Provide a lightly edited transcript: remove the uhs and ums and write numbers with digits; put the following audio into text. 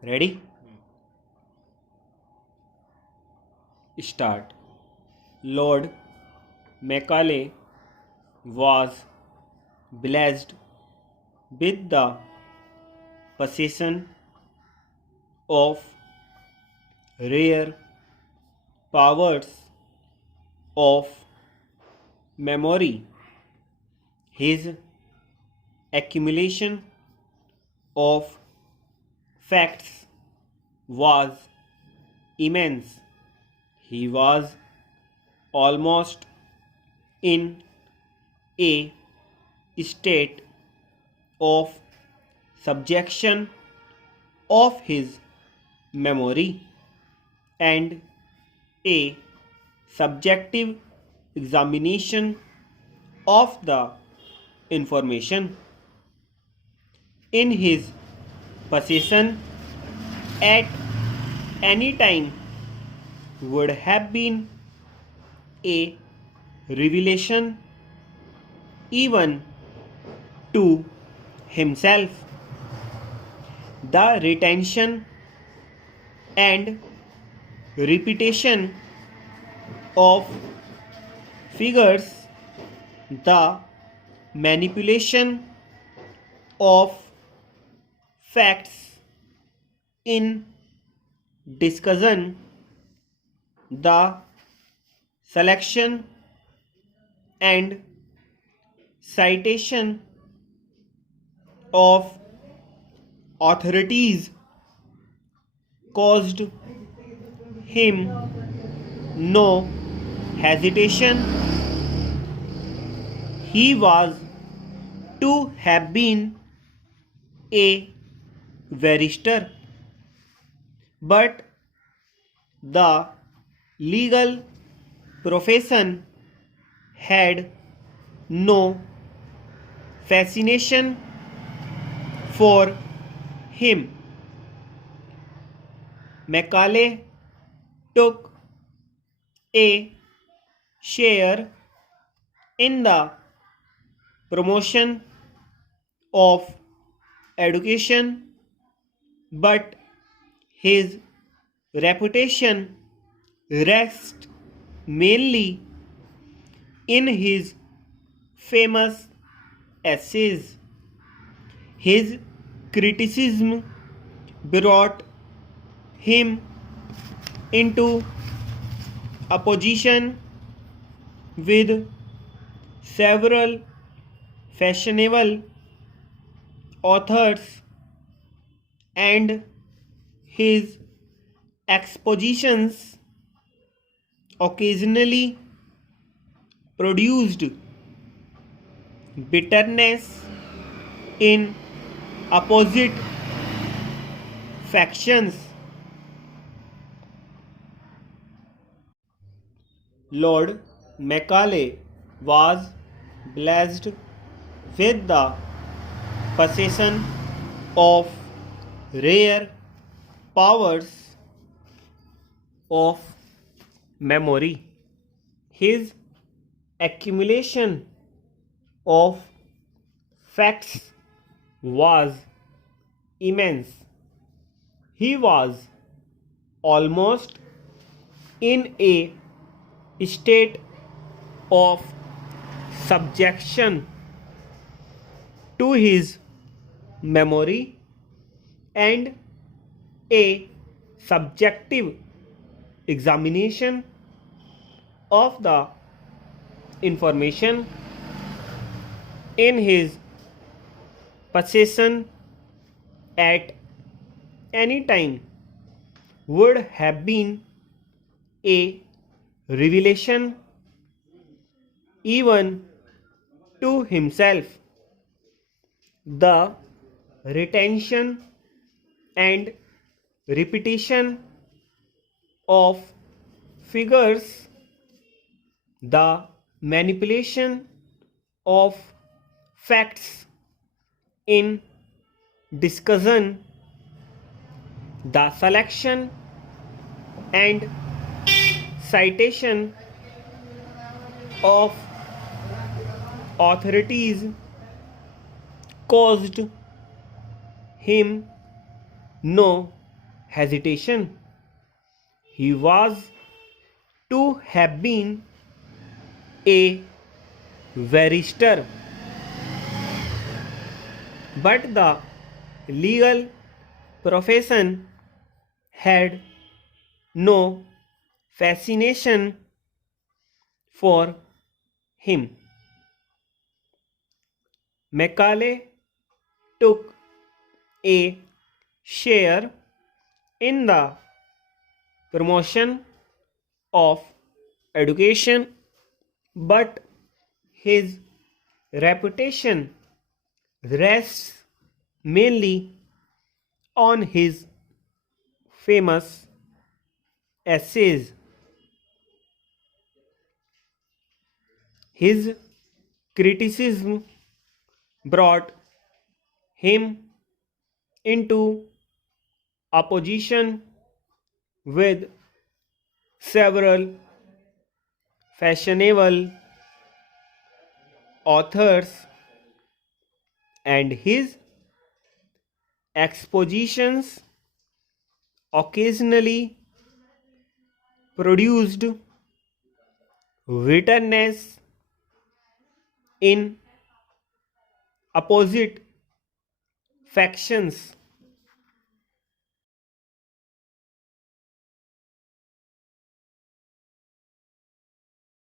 Ready? Start. Lord Macaulay was blessed with the possession of rare powers of memory. His accumulation of facts was immense. He was almost in a state of subjection of his memory and a subjective examination of the information in his possession at any time would have been a revelation even to himself. The retention and repetition of figures, the manipulation of facts in discussion, the selection and citation of authorities caused him no hesitation. He was to have been a barrister, but the legal profession had no fascination for him. Macaulay took a share in the promotion of education, but his reputation rests mainly in his famous essays. His criticism brought him into opposition with several fashionable authors, and his expositions occasionally produced bitterness in opposite factions. Lord Macaulay was blessed with the possession of rare powers of memory. His accumulation of facts was immense. He was almost in a state of subjection to his memory and a subjective examination of the information in his possession at any time would have been a revelation even to himself. The retention and repetition of figures, the manipulation of facts in discussion, the selection and citation of authorities caused him no hesitation. He was to have been a barrister, but the legal profession had no fascination for him. Macaulay took a share in the promotion of education, but his reputation rests mainly on his famous essays. His criticism brought him into opposition with several fashionable authors, and his expositions occasionally produced bitterness in opposite factions.